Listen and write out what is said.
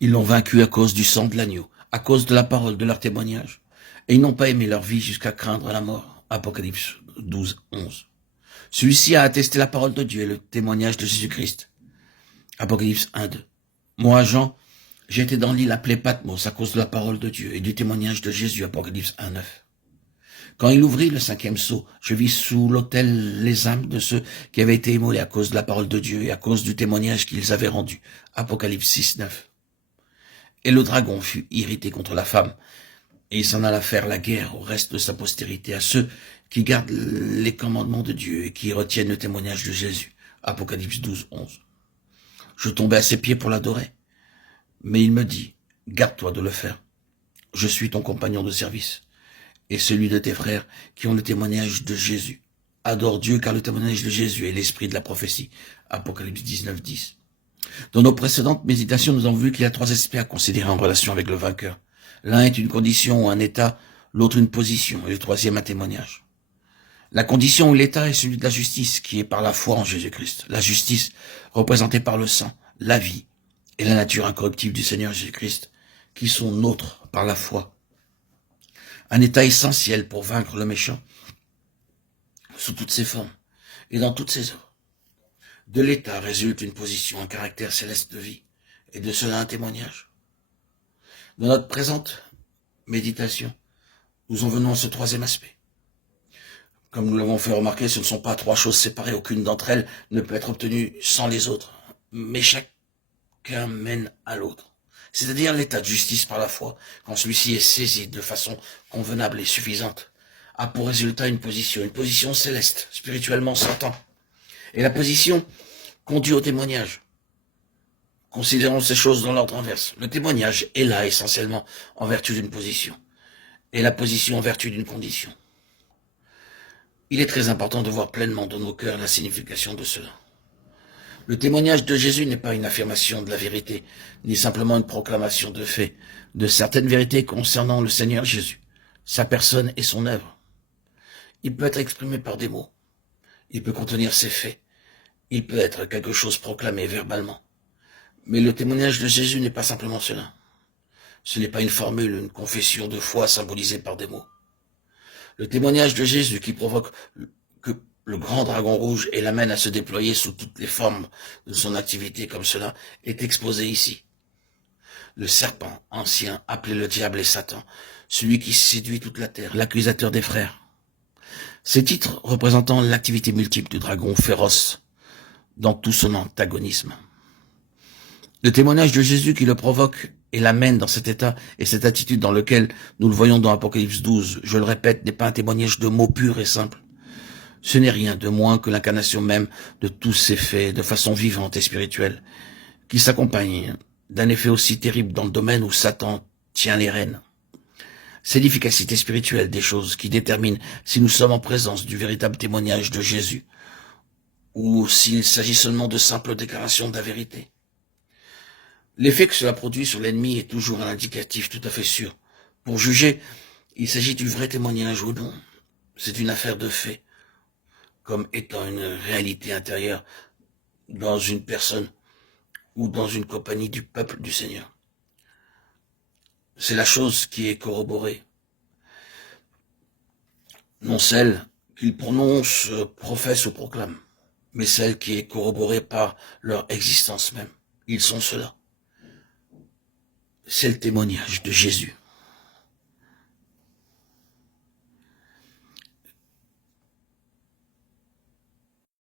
Ils l'ont vaincu à cause du sang de l'agneau, à cause de la parole de leur témoignage. Et ils n'ont pas aimé leur vie jusqu'à craindre la mort. Apocalypse 12, 11. Celui-ci a attesté la parole de Dieu et le témoignage de Jésus-Christ. Apocalypse 1, 2. Moi, Jean, j'étais dans l'île appelée Patmos à cause de la parole de Dieu et du témoignage de Jésus. Apocalypse 1, 9. Quand il ouvrit le 5e sceau, je vis sous l'autel les âmes de ceux qui avaient été immolés à cause de la parole de Dieu et à cause du témoignage qu'ils avaient rendu. Apocalypse 6, 9. Et le dragon fut irrité contre la femme, et il s'en alla faire la guerre au reste de sa postérité, à ceux qui gardent les commandements de Dieu et qui retiennent le témoignage de Jésus. Apocalypse 12, 11. Je tombai à ses pieds pour l'adorer, mais il me dit, garde-toi de le faire. Je suis ton compagnon de service et celui de tes frères qui ont le témoignage de Jésus. Adore Dieu, car le témoignage de Jésus est l'esprit de la prophétie. Apocalypse 19, 10. Dans nos précédentes méditations, nous avons vu qu'il y a 3 aspects à considérer en relation avec le vainqueur. L'un est une condition ou un état, l'autre une position, et le troisième un témoignage. La condition ou l'état est celui de la justice, qui est par la foi en Jésus-Christ. La justice, représentée par le sang, la vie et la nature incorruptible du Seigneur Jésus-Christ, qui sont nôtres par la foi. Un état essentiel pour vaincre le méchant, sous toutes ses formes et dans toutes ses œuvres. De l'état résulte une position, un caractère céleste de vie, et de cela un témoignage. Dans notre présente méditation, nous en venons à ce troisième aspect. Comme nous l'avons fait remarquer, ce ne sont pas 3 choses séparées, aucune d'entre elles ne peut être obtenue sans les autres, mais chacun mène à l'autre. C'est-à-dire l'état de justice par la foi, quand celui-ci est saisi de façon convenable et suffisante, a pour résultat une position céleste, spirituellement s'entend. Et la position conduit au témoignage. Considérons ces choses dans l'ordre inverse. Le témoignage est là essentiellement en vertu d'une position, et la position en vertu d'une condition. Il est très important de voir pleinement dans nos cœurs la signification de cela. Le témoignage de Jésus n'est pas une affirmation de la vérité, ni simplement une proclamation de fait, de certaines vérités concernant le Seigneur Jésus, sa personne et son œuvre. Il peut être exprimé par des mots, il peut contenir ses faits, il peut être quelque chose proclamé verbalement. Mais le témoignage de Jésus n'est pas simplement cela. Ce n'est pas une formule, une confession de foi symbolisée par des mots. Le témoignage de Jésus qui provoque que le grand dragon rouge et l'amène à se déployer sous toutes les formes de son activité comme cela est exposé ici. Le serpent ancien, appelé le diable et Satan, celui qui séduit toute la terre, l'accusateur des frères. Ces titres représentant l'activité multiple du dragon féroce dans tout son antagonisme. Le témoignage de Jésus qui le provoque et l'amène dans cet état et cette attitude dans lequel nous le voyons dans Apocalypse 12, je le répète, n'est pas un témoignage de mots purs et simples. Ce n'est rien de moins que l'incarnation même de tous ces faits de façon vivante et spirituelle, qui s'accompagne d'un effet aussi terrible dans le domaine où Satan tient les rênes. C'est l'efficacité spirituelle des choses qui détermine si nous sommes en présence du véritable témoignage de Jésus, ou s'il s'agit seulement de simples déclarations de la vérité. L'effet que cela produit sur l'ennemi est toujours un indicatif tout à fait sûr. Pour juger, il s'agit du vrai témoignage ou non. C'est une affaire de fait, comme étant une réalité intérieure dans une personne ou dans une compagnie du peuple du Seigneur. C'est la chose qui est corroborée, non celle qu'ils prononcent, professent ou proclament, mais celle qui est corroborée par leur existence même. Ils sont cela. C'est le témoignage de Jésus.